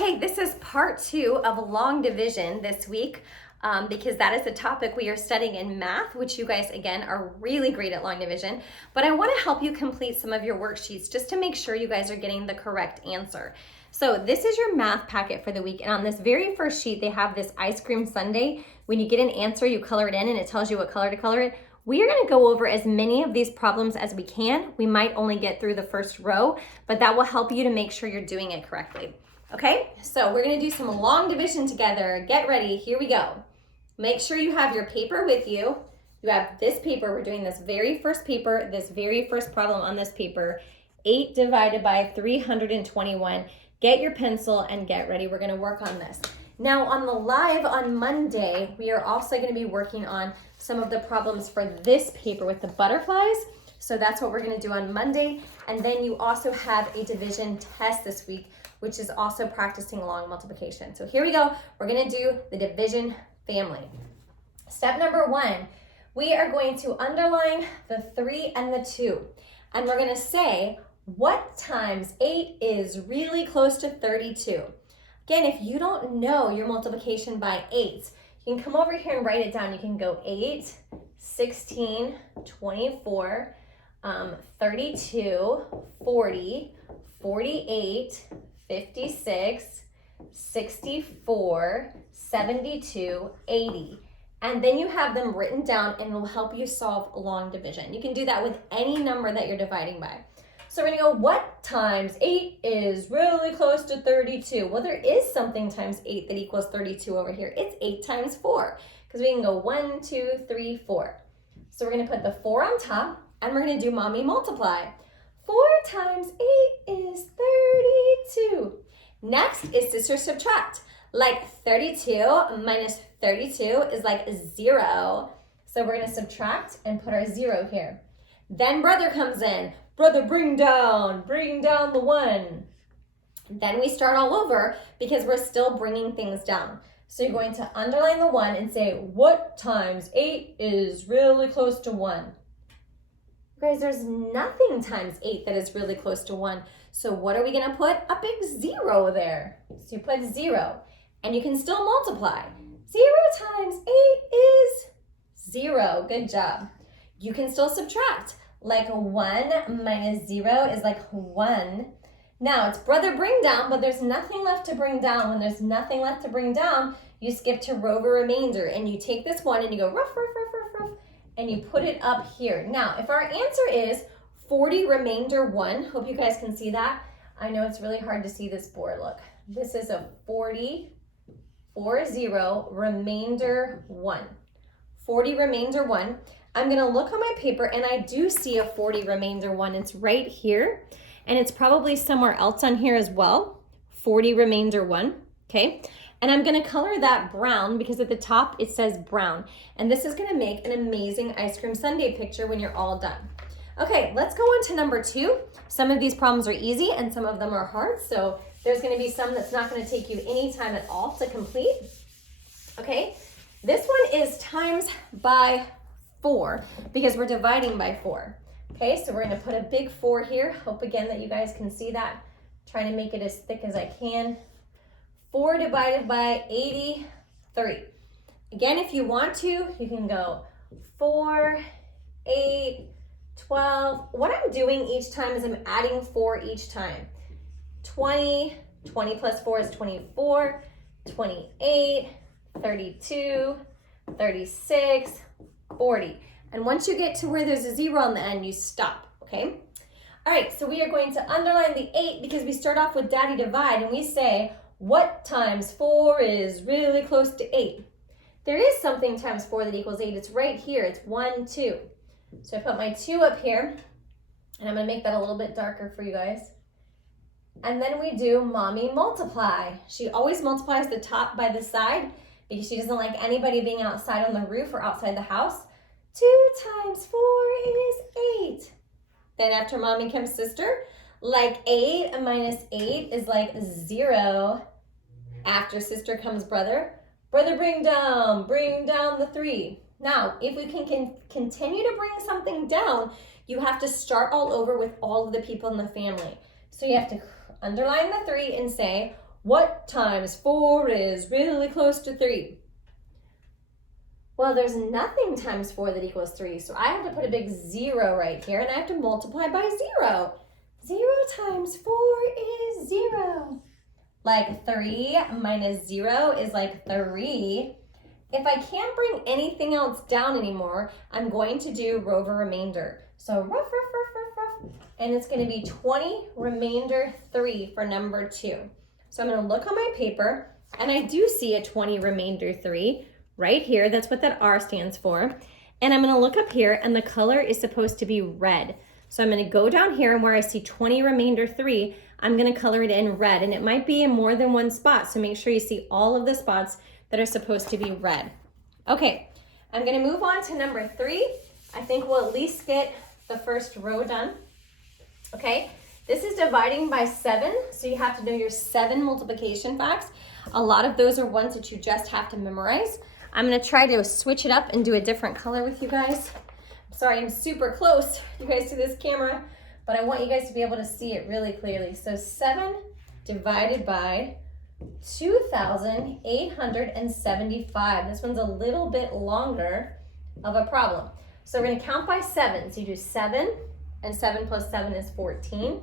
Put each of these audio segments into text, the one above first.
Okay, this is part 2 of long division this week because that is the topic we are studying in math, which you guys, again, are really great at long division. But I want to help you complete some of your worksheets just to make sure you guys are getting the correct answer. So this is your math packet for the week. And on this very first sheet, they have this ice cream sundae. When you get an answer, you color it in and it tells you what color to color it. We are going to go over as many of these problems as we can. We might only get through the first row, but that will help you to make sure you're doing it correctly. Okay, so we're gonna do some long division together. Get ready, here we go. Make sure you have your paper with you. You have this paper, we're doing this very first paper, this very first problem on this paper, 8 divided by 321. Get your pencil and get ready, we're gonna work on this. Now on the live on Monday, we are also gonna be working on some of the problems for this paper with the butterflies. So that's what we're gonna do on Monday. And then you also have a division test this week, which is also practicing long multiplication. So here we go. We're gonna do the division family. Step number 1, we are going to underline the 3 and the 2. And we're gonna say, what times 8 is really close to 32? Again, if you don't know your multiplication by 8, you can come over here and write it down. You can go 8, 16, 24, 32, 40, 48, 56, 64, 72, 80. And then you have them written down and it will help you solve long division. You can do that with any number that you're dividing by. So we're gonna go, what times 8 is really close to 32? Well, there is something times 8 that equals 32 over here. It's 8 times 4, because we can go 1, 2, 3, 4. So we're gonna put the 4 on top and we're gonna do mommy multiply. 4 times 8 is 32. Next is sister subtract. Like 32 minus 32 is like 0. So we're gonna subtract and put our 0 here. Then brother comes in. Brother, bring down the 1. Then we start all over because we're still bringing things down. So you're going to underline the 1 and say, what times 8 is really close to 1? Guys, there's nothing times 8 that is really close to 1. So what are we gonna put? A big 0 there. So you put 0, and you can still multiply. 0 times 8 is 0, good job. You can still subtract. Like 1 minus 0 is like 1. Now it's brother bring down, but there's nothing left to bring down. When there's nothing left to bring down, you skip to Rover remainder, and you take this 1 and you go ruff, ruff, ruff, ruff, ruff, and you put it up here. Now, if our answer is 40 remainder 1, hope you guys can see that. I know it's really hard to see this board, look. This is a 40 remainder 1. 40 remainder 1. I'm gonna look on my paper and I do see a 40 remainder 1. It's right here, and it's probably somewhere else on here as well. 40 remainder 1, okay? And I'm gonna color that brown because at the top it says brown. And this is gonna make an amazing ice cream sundae picture when you're all done. Okay, let's go on to number 2. Some of these problems are easy and some of them are hard. So there's gonna be some that's not gonna take you any time at all to complete. Okay, this one is times by 4 because we're dividing by 4. Okay, so we're gonna put a big 4 here. Hope again that you guys can see that. Trying to make it as thick as I can. 4 divided by 83. Again, if you want to, you can go 4, 8, 12. What I'm doing each time is I'm adding 4 each time. 20 plus 4 is 24, 28, 32, 36, 40. And once you get to where there's a 0 on the end, you stop, okay? All right, so we are going to underline the 8 because we start off with daddy divide and we say, what times 4 is really close to 8? There is something times 4 that equals 8. It's right here. It's 1, 2. So I put my 2 up here, and I'm going to make that a little bit darker for you guys. And then we do mommy multiply. She always multiplies the top by the side because she doesn't like anybody being outside on the roof or outside the house. 2 times 4 is 8. Then after mommy comes sister. Like 8 minus 8 is like 0. After sister comes brother. Brother, bring down the 3. Now, if we can continue to bring something down, you have to start all over with all of the people in the family. So you have to underline the 3 and say, What times 4 is really close to 3? Well, there's nothing times 4 that equals 3, so I have to put a big 0 right here, and I have to multiply by 0. 0 times 4 is 0. Like 3 minus 0 is like 3. If I can't bring anything else down anymore, I'm going to do row over remainder. So rough, rough, rough, rough, rough. And it's going to be 20 remainder 3 for number 2. So I'm going to look on my paper, and I do see a 20 remainder 3 right here. That's what that R stands for. And I'm going to look up here, and the color is supposed to be red. So I'm going to go down here, and where I see 20 remainder 3, I'm going to color it in red. And it might be in more than one spot, so make sure you see all of the spots that are supposed to be red. Okay, I'm going to move on to number 3. I think we'll at least get the first row done. Okay, this is dividing by 7, so you have to know your 7 multiplication facts. A lot of those are ones that you just have to memorize. I'm going to try to switch it up and do a different color with you guys. Sorry, I'm super close, you guys, to this camera, but I want you guys to be able to see it really clearly. So 7 divided by 2,875. This one's a little bit longer of a problem. So we're going to count by 7. So you do 7, and 7 plus 7 is 14.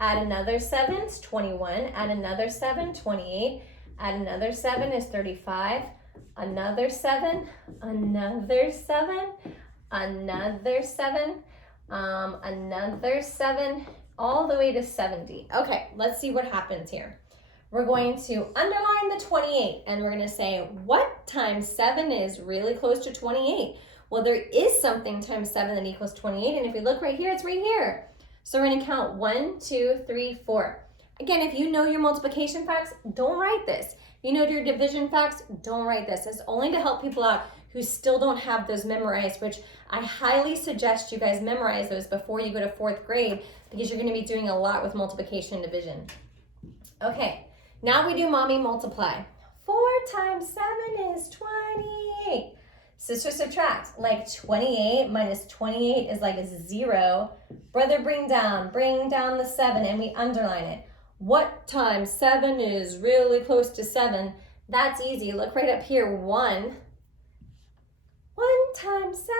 Add another 7 is 21. Add another 7, 28. Add another 7 is 35. Another 7, another 7, another 7, another 7, all the way to 70. Okay, let's see what happens here. We're going to underline the 28, and we're going to say, what times 7 is really close to 28? Well, there is something times 7 that equals 28, and if you look right here, it's right here. So we're going to count 1, 2, 3, 4. Again, if you know your multiplication facts, don't write this. If you know your division facts, don't write this. It's only to help people out who still don't have those memorized, which I highly suggest you guys memorize those before you go to 4th grade, because you're going to be doing a lot with multiplication and division. Okay. Now we do mommy multiply. 4 times 7 is 28. Sister subtract, like 28 minus 28 is like 0. Brother, bring down the 7, and we underline it. What times 7 is really close to 7? That's easy. Look right up here, 1. 1 times 7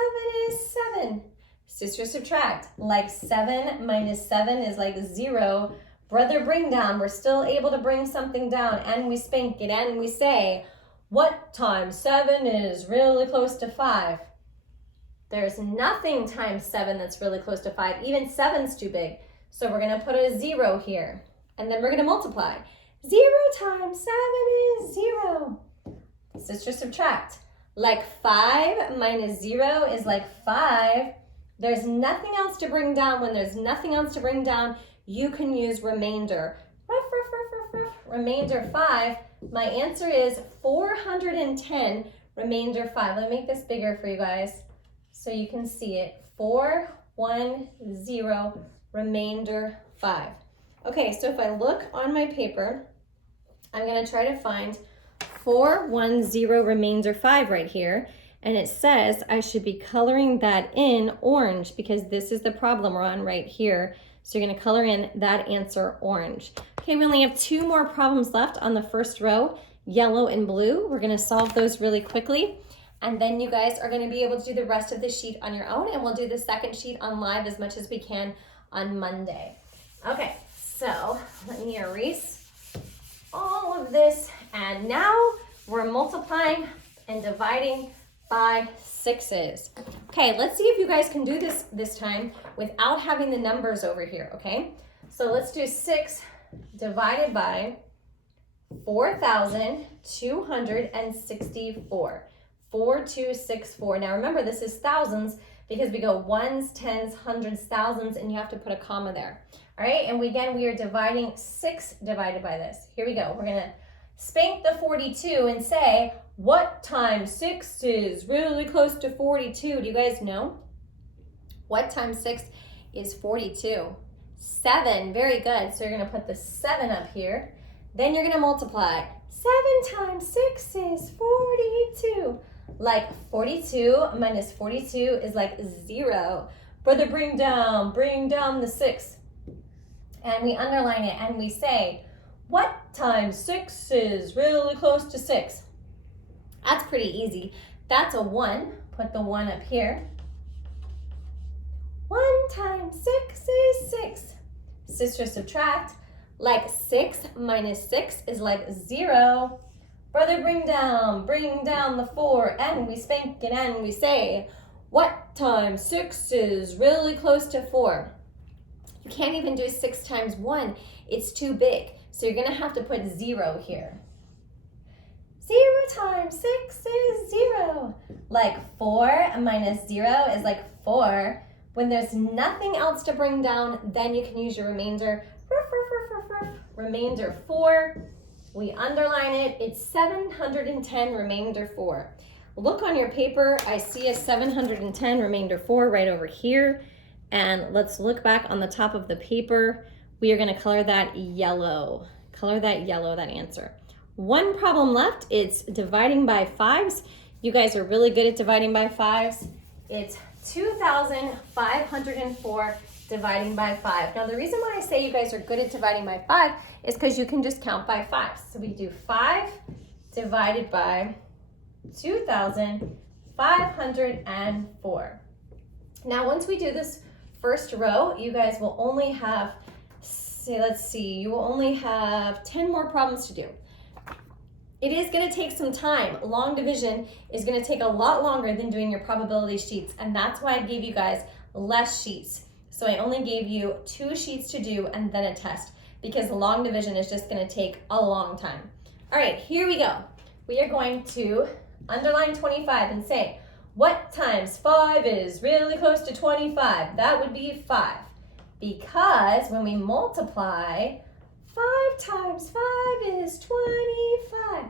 is 7. Sister subtract, like 7 minus 7 is like 0. Brother, bring down. We're still able to bring something down, and we spank it, and we say, what times 7 is really close to 5? There's nothing times 7 that's really close to 5. Even 7's too big. So we're going to put a 0 here, and then we're going to multiply. 0 times 7 is 0. Sister subtract. Like 5 minus 0 is like 5. There's nothing else to bring down. When there's nothing else to bring down, you can use remainder. Ruff, ruff, ruff, ruff, ruff. Remainder 5. My answer is 410, remainder 5. Let me make this bigger for you guys so you can see it. 410, remainder 5. Okay, so if I look on my paper, I'm going to try to find 410, remainder 5 right here. And it says I should be coloring that in orange because this is the problem we're on right here. So you're going to color in that answer orange. Okay, we only have 2 more problems left on the first row, yellow and blue. We're going to solve those really quickly. And then you guys are going to be able to do the rest of the sheet on your own. And we'll do the second sheet on live as much as we can on Monday. Okay, so let me erase all of this. And now we're multiplying and dividing by 6s. Okay, let's see if you guys can do this time without having the numbers over here, okay? So let's do 6 divided by 4,264. 4264. Now remember, this is thousands because we go ones, tens, hundreds, thousands, and you have to put a comma there. All right, and we are dividing 6 divided by this. Here we go. We're gonna spank the 42 and say, what times 6 is really close to 42? Do you guys know? What times 6 is 42? 7, very good. So you're gonna put the 7 up here. Then you're gonna multiply. 7 times 6 is 42. Like 42 minus 42 is like 0. Brother, bring down the 6. And we underline it and we say, what What times 6 is really close to 6? That's pretty easy. That's a 1. Put the 1 up here. 1 times 6 is 6. Sister, subtract. Like 6 minus 6 is like 0. Brother, bring down the 4, and we spank it and we say, what times 6 is really close to 4? You can't even do 6 times 1. It's too big. So you're going to have to put 0 here. 0 times 6 is 0. Like 4 minus 0 is like 4. When there's nothing else to bring down, then you can use your remainder. Remainder 4. We underline it. It's 710 remainder 4. Look on your paper. I see a 710 remainder 4 right over here. And let's look back on the top of the paper. We are going to color that yellow. Color that yellow, that answer. One problem left. It's dividing by 5s. You guys are really good at dividing by 5s. It's 2,504 dividing by 5. Now, the reason why I say you guys are good at dividing by 5 is because you can just count by 5s. So we do 5 divided by 2,504. Now, once we do this first row, you guys will only have, you will only have 10 more problems to do. It is going to take some time. Long division is going to take a lot longer than doing your probability sheets, and that's why I gave you guys less sheets. So I only gave you 2 sheets to do and then a test, because long division is just going to take a long time. All right, here we go. We are going to underline 25 and say, what times 5 is really close to 25? That would be 5. Because when we multiply, 5 times 5 is 25.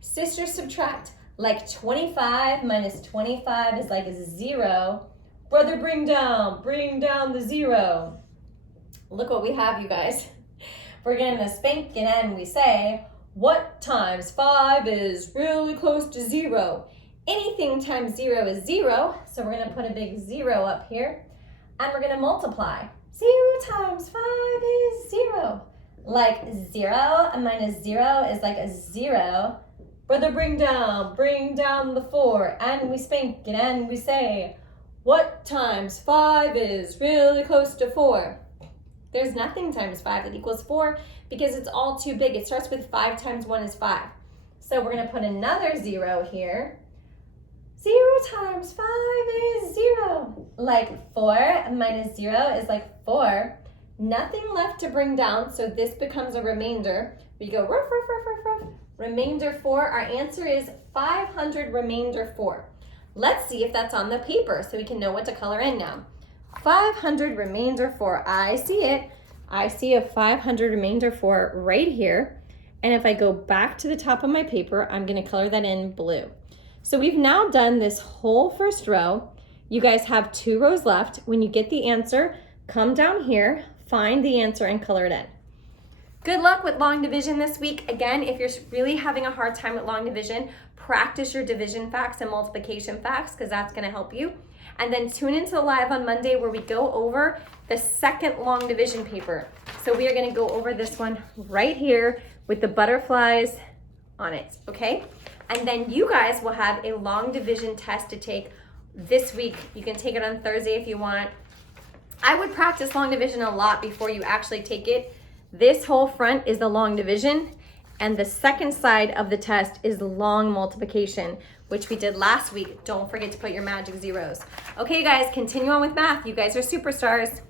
Sister, subtract. Like 25 minus 25 is like 0. Brother, bring down the 0. Look what we have, you guys. We're going to spank it and we say, what times 5 is really close to 0? Anything times 0 is 0, so we're going to put a big 0 up here, and we're going to multiply. 0 times 5 is 0. Like 0 minus 0 is like a 0. Brother, bring down the 4, and we spank it and we say, what times 5 is really close to 4? There's nothing times 5 that equals 4 because it's all too big. It starts with 5 times 1 is 5. So we're going to put another 0 here. 0 times 5 is 0. Like 4 minus 0 is like 4. Nothing left to bring down, so this becomes a remainder. We go ruff, ruff, ruff, ruff, ruff. Remainder 4. Our answer is 500 remainder 4. Let's see if that's on the paper so we can know what to color in now. 500 remainder 4. I see it. I see a 500 remainder 4 right here. And if I go back to the top of my paper, I'm going to color that in blue. So we've now done this whole first row. You guys have 2 rows left. When you get the answer, come down here, find the answer, and color it in. Good luck with long division this week. Again, if you're really having a hard time with long division, practice your division facts and multiplication facts because that's going to help you. And then tune into the live on Monday where we go over the second long division paper. So we are going to go over this one right here with the butterflies on it, okay? And then you guys will have a long division test to take this week. You can take it on Thursday if you want. I would practice long division a lot before you actually take it. This whole front is the long division, and the second side of the test is long multiplication, which we did last week. Don't forget to put your magic zeros. Okay, you guys, continue on with math. You guys are superstars.